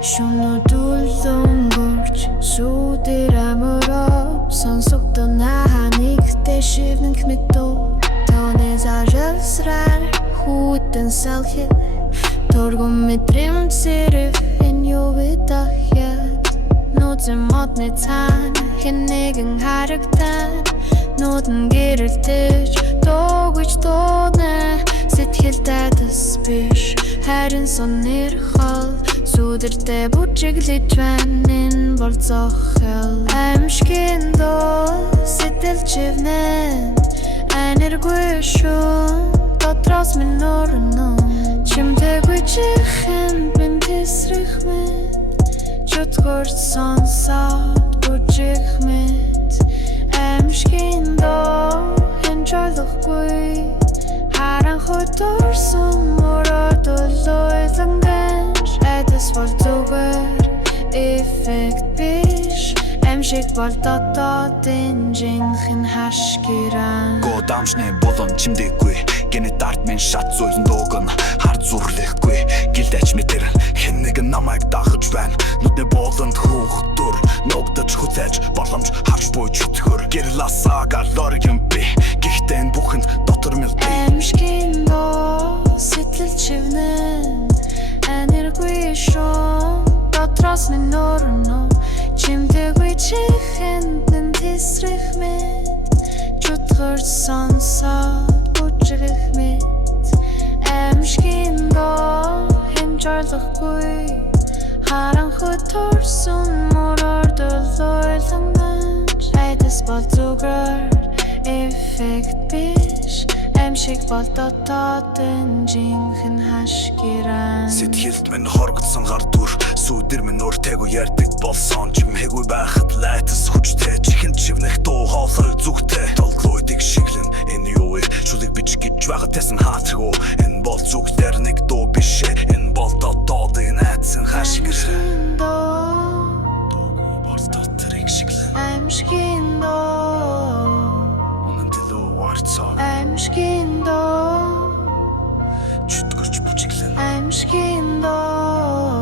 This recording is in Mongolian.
Шунууд үлдөнгөрч сүдэр амураа сонсогдсон ханигтэй шивнэнх мэдүү тооны зажалсраар хүйтэн салхи торгон мэдрэмж сэрэг энэ юу бидахяд нууцэн модны цаана хэн нэгэн харагдан нүүдэн гэрэлтэж дуугүйч дуудна сэтгэл дайдас биш харин сонир хол сүдэртэй бүжиглэж байна энэ бол зохиол аимшигын дуу сэтгэл чивнэн энергүй шун дотроос минь өрнө чимдэггүй чихэн минь тесрэх мэд чөтгөрч сонсоод бүжиг мэд аимшигын дуу хэн чойлохгүй харанхуй дурсан мөрөд ойлойлон гэнш эдэс бол зүгээр эффект биш аимшиг бол дотоодын жинхэнэ хашгиран Годамшны болон чимдэггүй гэнэт арт минь шат зөөлөн дууган хард зүрлэхгүй гэлдэж мэтэр хэн нэгэн намайг дагаж байна нүдний болонд хүүхдүр ногдож хүлээж боломж харж буй чөтгөр гэрласаагаар лоргэн би гэхдээ энэ бүхэнд дотор мэл аимшигын дуу сэтгэл чивнэн энергүй шун дотроос минь өрнө чимдэггүй чихэн минь тесрэх мэд чөтгөрч сонсоод бүжигэх мэд аимшигын дуу хэн чойлохгүй харанхуй дурсан мөрөд ойлойлон гэнш эдэс бол зүгээр эффект биш аимшиг бол дотоодын жинхэнэ хашгиран Сэтгэлд минь хоргодсон гар дүр сүдэр минь өөртөөгөө ярьдаг болсон чимээгүй байхад лайтас хүчтэй чихэн чивнэх дуу хоолой зүгтэй толглойдыг шиглэн энэ юу их шүлэг бич гэж байгаа тэсэн хаатргүй энэ бол зүгтэр нэг дуу биш энэ бол дотоодын айдсан хашгиран дуугүй бол доторыг шиглэн аимшигын дуу аимшигын дуу чөтгөрч бүжиглэн аимшигын дуу